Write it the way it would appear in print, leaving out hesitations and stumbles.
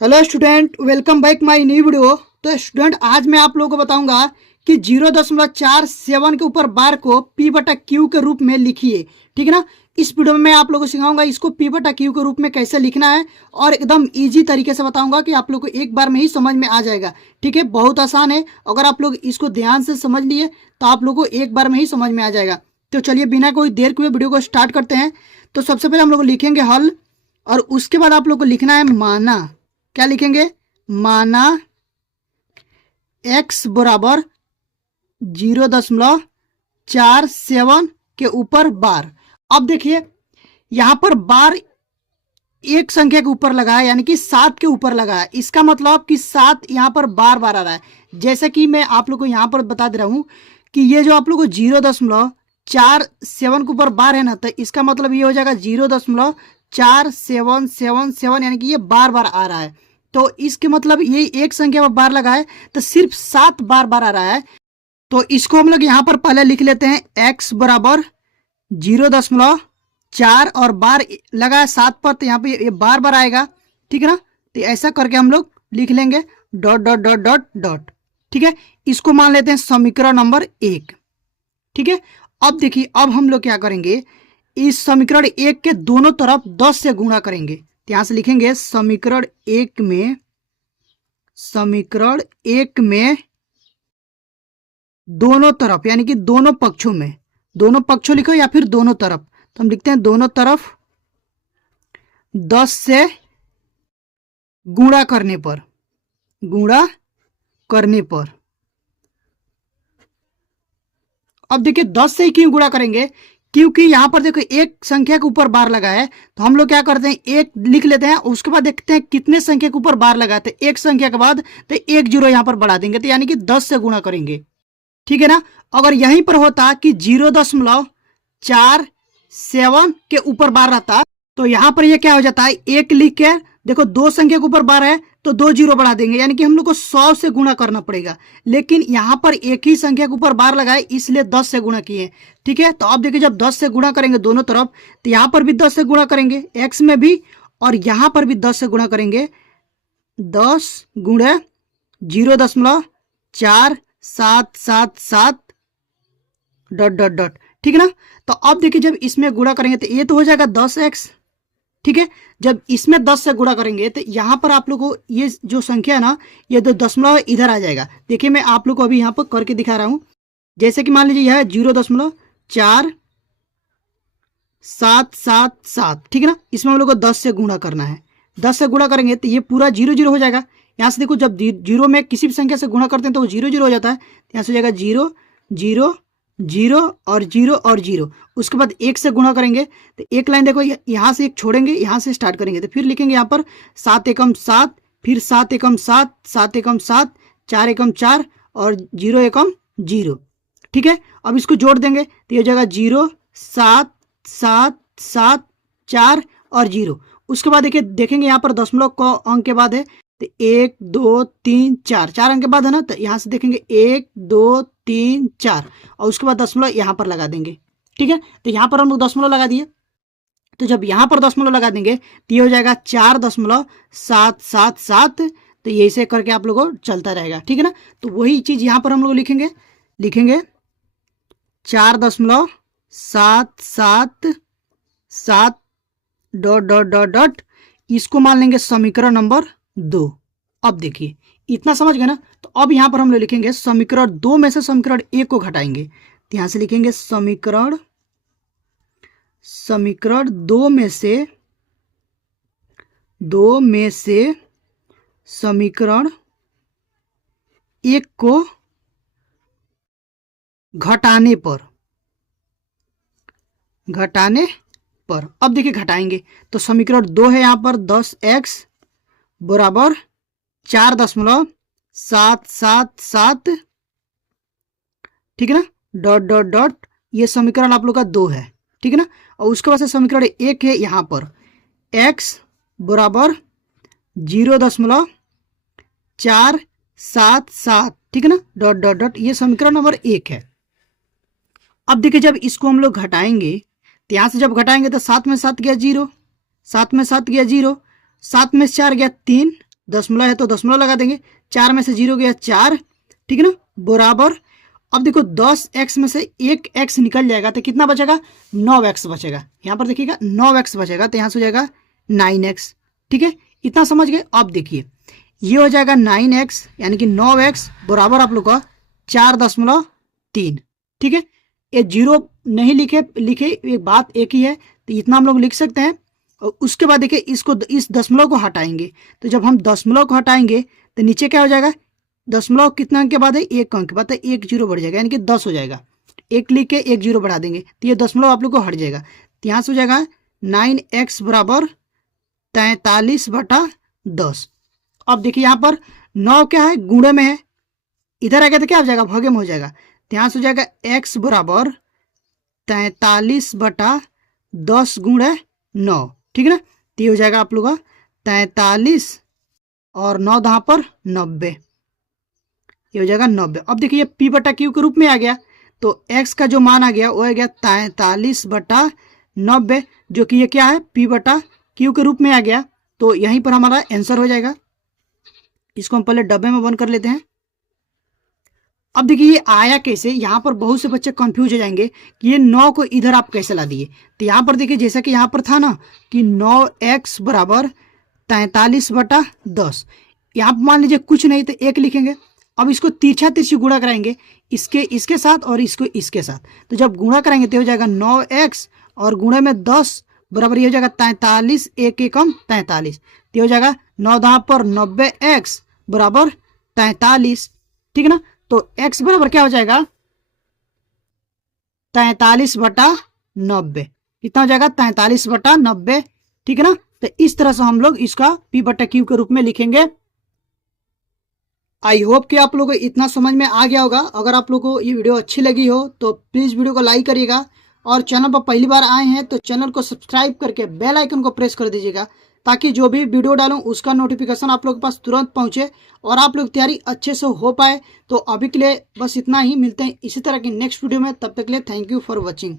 Hello student, welcome back my new video. तो student, आज मैं आप लोगों को बताऊंगा कि 0.47 के ऊपर बार को पी बटा क्यू के रूप में लिखिए। ठीक है ना। इस वीडियो में मैं आप लोगों को सिखाऊंगा इसको पी बटा क्यू के रूप में कैसे लिखना है, और एकदम इजी तरीके से बताऊंगा कि आप लोग को एक बार में ही समझ में आ जाएगा। ठीक है, बहुत आसान है। अगर आप लोग इसको ध्यान से समझ लिए तो आप लोग को एक बार में ही समझ में आ जाएगा। तो चलिए बिना कोई देर के वीडियो को स्टार्ट करते हैं। तो सबसे पहले हम लोग लिखेंगे हल, और उसके बाद आप लोग को लिखना है माना। क्या लिखेंगे? माना x बराबर 0.47 के ऊपर बार। अब देखिए यहां पर बार एक संख्या के ऊपर लगा है, यानी कि 7 के ऊपर लगा है। इसका मतलब कि 7 यहां पर बार बार आ रहा है। जैसे कि मैं आप लोग को यहां पर बता दे रहा हूं कि ये जो आप लोग को 0.47 के ऊपर बार है ना, तो इसका मतलब ये हो जाएगा 0.4777, यानी कि ये बार बार आ रहा है। तो इसके मतलब ये एक संख्या पर बार लगा है तो सिर्फ 7 बार बार आ रहा है। तो इसको हम लोग यहाँ पर पहले लिख लेते हैं x बराबर 0.4 और बार लगा है 7 पर, तो यहाँ पे ये बार बार आएगा। ठीक है ना। तो ऐसा करके हम लोग लिख लेंगे dot dot dot dot dot. ठीक है, इसको मान लेते हैं समीकरण नंबर 1। ठीक है, अब देखिए अब हम लोग क्या करेंगे, इस समीकरण 1 के दोनों तरफ 10 से गुणा करेंगे। यहां से लिखेंगे समीकरण 1 में दोनों तरफ, यानी कि दोनों पक्षों में, दोनों पक्षों लिखो या फिर दोनों तरफ, तो हम लिखते हैं दोनों तरफ 10 से गुणा करने पर, अब देखिए 10 से ही क्यों गुणा करेंगे, क्योंकि यहां पर देखो एक संख्या के ऊपर बार लगा है। तो हम लोग क्या करते हैं, एक लिख लेते हैं, उसके बाद देखते हैं कितने संख्या के ऊपर बार लगाते हैं। एक संख्या के बाद तो एक जीरो यहां पर बढ़ा देंगे, तो यानी कि 10 से गुणा करेंगे। ठीक है ना। अगर यहीं पर होता कि 0.47 के ऊपर बार रहता, तो यहां पर ये क्या हो जाता है, एक लिख के देखो दो संख्या के ऊपर बार है तो 2 जीरो बढ़ा देंगे, यानी कि हम लोग को 100 से गुणा करना पड़ेगा। लेकिन यहां पर एक ही संख्या के ऊपर बार लगाए, इसलिए 10 से गुणा किए। ठीक है, तो अब देखिए जब 10 से गुणा करेंगे दोनों तरफ, तो यहां पर भी 10 से गुणा करेंगे x में भी, और यहां पर भी 10 से गुणा करेंगे। 10 गुणे 0.4777 डॉट डॉट डॉट। ठीक है ना। तो अब देखिए जब इसमें गुणा करेंगे तो ये तो हो जाएगा 10x। ठीक है, जब इसमें 10 से गुणा करेंगे तो यहां पर आप लोग को ये जो संख्या है ना, ये जो दशमलव इधर आ जाएगा। देखिए मैं आप लोग को अभी यहां पर करके दिखा रहा हूं। जैसे कि मान लीजिए यह है 0.4777। ठीक है ना, इसमें हम लोग को 10 से गुणा करना है। 10 से गुणा करेंगे तो ये पूरा 0 0 हो जाएगा। यहां से देखो जब जीरो में किसी भी संख्या से गुणा करते हैं तो वो 0 0 हो जाता है। यहां से हो जाएगा 0 0 0 और 0 और 0। उसके बाद एक से गुणा करेंगे तो एक लाइन देखो यहां से एक छोड़ेंगे, यहां से स्टार्ट करेंगे, तो फिर लिखेंगे यहां पर 7 एकम 7, फिर 7 एकम 7, 7 एकम 7, 4 एकम 4 और 0 एकम 0। ठीक है, अब इसको जोड़ देंगे तो ये हो जाएगा 0 7 7 7 4 और 0। उसके बाद देखिए देखेंगे यहाँ पर दशमलव को अंक के बाद है, तो 1 2 3 4 4 अंक के बाद है ना, तो यहाँ से देखेंगे 1 2 3 4 और उसके बाद दशमलव यहाँ पर लगा देंगे। ठीक है, तो यहाँ पर हम लोग दशमलव लगा दिए। तो जब यहाँ पर दशमलव लगा देंगे तो ये हो जाएगा 4.777। तो ये ऐसे करके आप लोगों को चलता रहेगा। ठीक है ना। तो वही चीज यहाँ पर हम लोग लिखेंगे 4.777 डॉट डॉट डॉट डॉट। इसको मान लेंगे समीकरण नंबर 2। अब देखिए इतना समझ गए ना। तो अब यहां पर हम लोग लिखेंगे समीकरण 2 में से समीकरण 1 को घटाएंगे। तो यहां से लिखेंगे समीकरण 2 में से समीकरण 1 को घटाने पर अब देखिए घटाएंगे तो समीकरण 2 है यहां पर 10x बराबर 4.777। ठीक है ना, डॉट डॉट डॉट। ये समीकरण आप लोग का 2 है। ठीक है ना, और उसके बाद से समीकरण 1 है यहां पर x बराबर 0.477। ठीक है ना, डॉट डॉट डॉट। ये समीकरण नंबर 1 है। अब देखिए जब इसको हम लोग घटाएंगे तो यहां से जब घटाएंगे तो 7 में 7 गया 0, 7 में 7 गया 0, 7 में 4 गया 3, दशमलव है तो दशमलव लगा देंगे, 4 में से 0 गया 4, ठीक है ना, बराबर। अब देखो 10x में से 1x निकल जाएगा तो कितना बचेगा, 9x बचेगा। यहाँ पर देखिएगा 9x बचेगा तो यहाँ से हो जाएगा 9x, ठीक है, इतना समझ गए। अब देखिए ये हो जाएगा 9x यानी कि 9x बराबर आप लोग का 4.3, ठीक है। ये जीरो नहीं लिखे एक बात एक ही है, तो इतना हम लोग लिख सकते हैं। और उसके बाद देखिए इसको, इस दशमलव को हटाएंगे, तो जब हम दशमलव को हटाएंगे तो नीचे क्या हो जाएगा, दशमलव कितना अंक के बाद है, 1 अंक के बाद है, 1 0 बढ़ जाएगा यानी कि 10 हो जाएगा। 1 लिख के 1 0 बढ़ा देंगे तो ये दशमलव आप लोग को हट जाएगा। तो यहाँ से हो जाएगा 9x बराबर 43/10। अब देखिए यहाँ पर 9 क्या है, गुणे में है, इधर आ गया तो क्या हो जाएगा, भागे में हो जाएगा। तो यहाँ से हो जाएगा x बराबर 43/10 गुणे 9, ठीक है ना। तो ये हो जाएगा आप लोग का 43 और 9 दहाँ पर 90, ये हो जाएगा 90। अब देखिए p/q के रूप में आ गया, तो x का जो मान आ गया वो आ गया 43/90, जो कि ये क्या है, p/q के रूप में आ गया। तो यहीं पर हमारा आंसर हो जाएगा। इसको हम पहले डब्बे में बंद कर लेते हैं। अब देखिए ये आया कैसे, यहाँ पर बहुत से बच्चे कंफ्यूज हो जाएंगे कि ये 9 को इधर आप कैसे ला दिए। तो यहाँ पर देखिए जैसा कि यहाँ पर था ना कि 9x बराबर 43/10, यहाँ पर मान लीजिए कुछ नहीं तो 1 लिखेंगे। अब इसको तिरछा तिरछी गुणा कराएंगे, इसके साथ और इसको इसके साथ। तो जब गुणा कराएंगे तो हो जाएगा 9x और गुणे में 10 बराबर ये हो जाएगा 43, 1 एकम 43, तो हो जाएगा 9 दहाँ पर 90x बराबर 43, ठीक है ना। तो x बराबर क्या हो जाएगा, 43/90, कितना हो जाएगा 43/90, ठीक है ना। तो इस तरह से हम लोग इसका p/q के रूप में लिखेंगे। आई होप कि आप लोगों को इतना समझ में आ गया होगा। अगर आप लोगों को ये वीडियो अच्छी लगी हो तो प्लीज़ वीडियो को लाइक करिएगा, और चैनल पर पहली बार आए हैं तो चैनल को सब्सक्राइब करके बेल आइकन को प्रेस कर दीजिएगा, ताकि जो भी वीडियो डालूं उसका नोटिफिकेशन आप लोग के पास तुरंत पहुंचे और आप लोग तैयारी अच्छे से हो पाए। तो अभी के लिए बस इतना ही, मिलते हैं इसी तरह की नेक्स्ट वीडियो में, तब तक के लिए थैंक यू फॉर वॉचिंग।